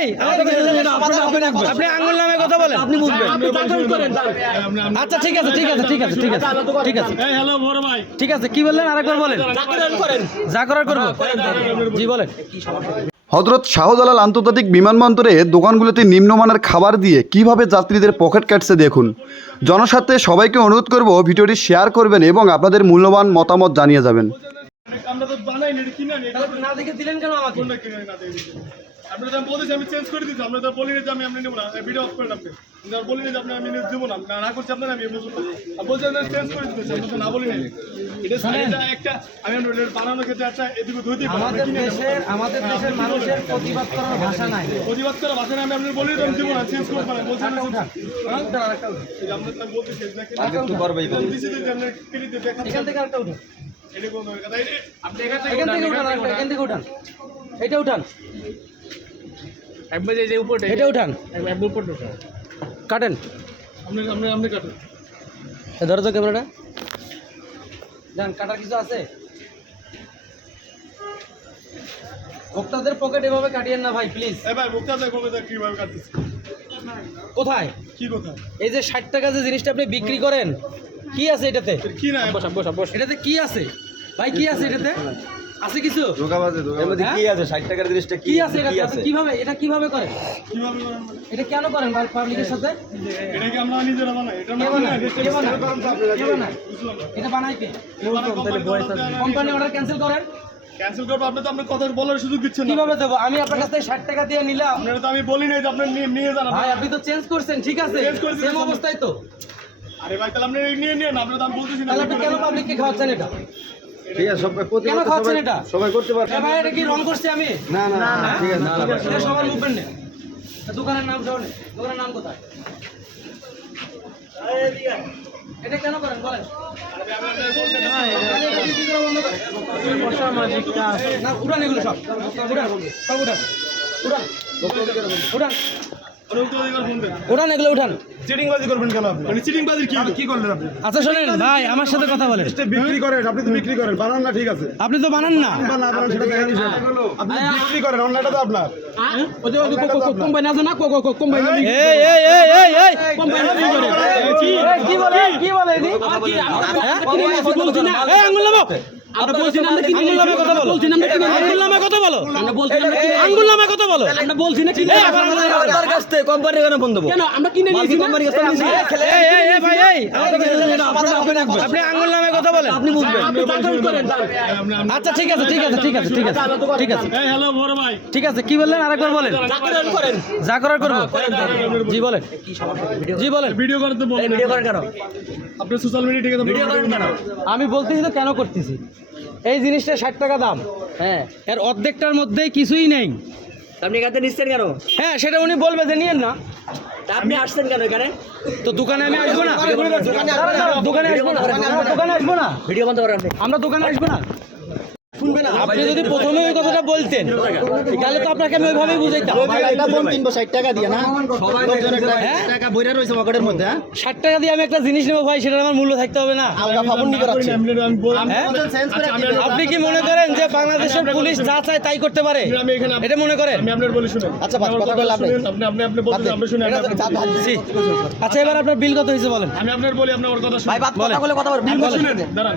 এই আপনি আঙ্গুল নামে কথা বলেন। আপনি বুঝবেন। আচ্ছা ঠিক আছে ঠিক আছে ঠিক আছে ঠিক আছে ঠিক আছে। হ্যালো বড় ভাই। ঠিক আছে কি বললেন? আরেকবার বলেন। যা করার করব জি বলেন। হজরত শাহজালাল আন্তর্জাতিক বিমানবন্দরে দোকানগুলোতে নিম্নমানের খাবার দিয়ে কীভাবে যাত্রীদের পকেট কাটছে দেখুন। জনস্বার্থে সবাইকে অনুরোধ করব ভিডিওটি শেয়ার করবেন এবং আপনাদের মূল্যবান মতামত জানিয়ে যাবেন। আমরা তো বানাই না কিনে না দেখে দিলেন কেন আমাকে? কোনটা কিনে না দেখি আপনি তো আমি চেঞ্জ করে দিচ্ছি আমরা তো বলি না যে আমি আপনি নেব না ভিডিও অফ বলি না যে আপনি আমি দেবো না না না করছি আপনার আমি আর বলছি আপনার চেঞ্জ করে দিতেছি আমরা তো না বলি না এটা একটা আমি আপনার এটা বানানোর ক্ষেত্রে একটা এদিকে আমাদের দেশের আমাদের দেশের মানুষের প্রতিবাদ করার ভাষা নাই। প্রতিবাদ করা ভাষা আমি আপনার বলি আমি দেবো না চেঞ্জ করব না বলছি না হ্যাঁ? এই যে আপনার আমি বলতেছি নাকি আগে তো করবেই দিছি তো আপনার ক্লিক দিয়ে এখান থেকে আরেকটা উঠান। এটা কোন কথা? আপনি এখান থেকে উঠান। এখান থেকে উঠান। এটা উঠান। একবার এই যে উপরে এটা উঠান একবার উপরে কাটেন। আপনি আপনি আপনি কাটুন। ধরো তো ক্যামেরাটা। যান কাটার কিছু আছে? ভোক্তাদের পকেট এভাবে কাটিয়েন না ভাই প্লিজ ভাই কীভাবে কাটতেছে? কোথায়? কি কথা এই যে ষাট টাকা যে জিনিসটা আপনি বিক্রি করেন কি আছে এটাতে? কি না? বসা বসা বস। এটাতে কি আছে? ভাই কি আছে এটাতে? আছে কিছু? হ্যাঁ? কি আছে? ষাট টাকার জিনিসটা কি? আছে আপনি কীভাবে এটা কীভাবে করেন কীভাবে করেন মানে? এটা কেন করেন পাবলিকের সাথে? এটা কি আমরা নিজেরা বানাই? এটা? এটা বানায় কে? কোম্পানি অর্ডার ক্যান্সেল করেন। ক্যান্সেল করব আপনি তো আপনার কথা বলার সুযোগ দিচ্ছেন না। কীভাবে দেবো? আমি আপনার কাছ থেকে ষাট টাকা দিয়ে নিলাম। আপনারা তো আমি বলি নাই যে আপনি নিয়ে- যান ভাই আপনি তো চেঞ্জ করছেন ঠিক আছে? Change করেছি, সেম তো- অবস্থায় তো। আরে ভাই তাহলে আপনি নিয়ে নিয়ে না আপনার তো আমি বলতেছি না। তাহলে আপনি কেন পাবলিককে খাওয়াচ্ছেন এটা? ঠিক আছে সবাই কেন খাওয়াচ্ছেন এটা? সবাই করতে পারে এ ভাই এটা কি রং করছি আমি? না না? ঠিক আছে না, না, সবার মুভমেন্ট দোকানের নাম সহ দোকানের নাম কোথায়? এটা কেন করেন বলেন। না উড়ান এগুলো সব। উড়ান সব উড়ান। উড়ান উড়ান। উড়ান এগুলো উঠান চিটিংবাজি করবেন কেন আপনি মানে চিটিং বাজির কি কি করলেন আপনি আচ্ছা শোনেন ভাই আমার সাথে কথা বলেন বিক্রি করেন আপনি তো বিক্রি করেন বানান না ঠিক আছে আপনি তো বানান না বানান সেটা আপনি বিক্রি করেন অনলাইনটা তো আপনার কোম্পানি আছে না কোম্পানি এই এই এই এই এই কি বলে কি বলে এই আঙ্গুল আমরা বলছি না কি আঙ্গুল নামে কথা বলো বলছি না আঙ্গুল নামে কথা বলো। আমরা বলছি না আঙ্গুল নামে কথা বলো। আমরা বলছি না কি আপনার কাছ থেকে কোম্পানি কেন বন্ধ কেন আমরা কিনে নিয়েছি কোম্পানি কাছে নিয়েছি এই এই এই ভাই এই আপনি আঙ্গুল নামে কথা বলেন। আপনি বুঝবেন। আচ্ছা ঠিক আছে ঠিক আছে ঠিক আছে ঠিক আছে ঠিক আছে। এই হ্যালো বড় ভাই। ঠিক আছে কি বললেন? আরেকবার বলেন। যা করার করব। জি বলেন। জি বলেন। ভিডিও করতে বলেন। ভিডিও করেন কেন? আপনি সোশ্যাল মিডিয়া ঠিক আছে ভিডিও করেন কেন? আমি বলতেছি তো কেন করতেছি? এই জিনিসটা ষাট টাকা দাম। হ্যাঁ। এর অর্ধেকটার মধ্যে কিছুই নেই। আপনি এখানে নিচ্ছেন কেন? হ্যাঁ সেটা উনি বলবে যে নিয়েন না। আপনি আসছেন কেন এখানে? তো দোকানে আমি আসব না। দোকানে আসব না। আমরা দোকানে আসব না। ভিডিও বন্ধ করেন আমরা দোকানে আসব না। শুনবে না। আপনি যদি প্রথমে তাহলে তো আপনাকে আমি ওইভাবেই বুঝাইতাম। হ্যাঁ? ষাট টাকা দিয়ে আমি একটা জিনিস নেব ভাই সেটার আমার মূল্য থাকতে হবে না। বল- হ্যাঁ? আচ্ছা, আপনার- আপনি কি মনে করেন যে বাংলাদেশের পুলিশ যা চায় তাই করতে পারে? এটা মনে করেন? আমি আপনার বলি শুনেন। আচ্ছা আপনি আপনি। আপনি আপনি বলতে আপনি শুনেন আপনি আপনি বলুন। জি। আচ্ছা এবার আপনার বিল কত হয়েছে বলেন? আমি আপনার বলি আপনি আমার কথা শুনুন। বলেন। আপনি শুনেন দাঁড়ান।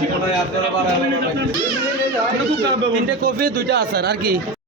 বলবো না শুধু কেন আমি কেন বলবো না? আমি বলি তিনটে কফি দুইটা আচার আর কি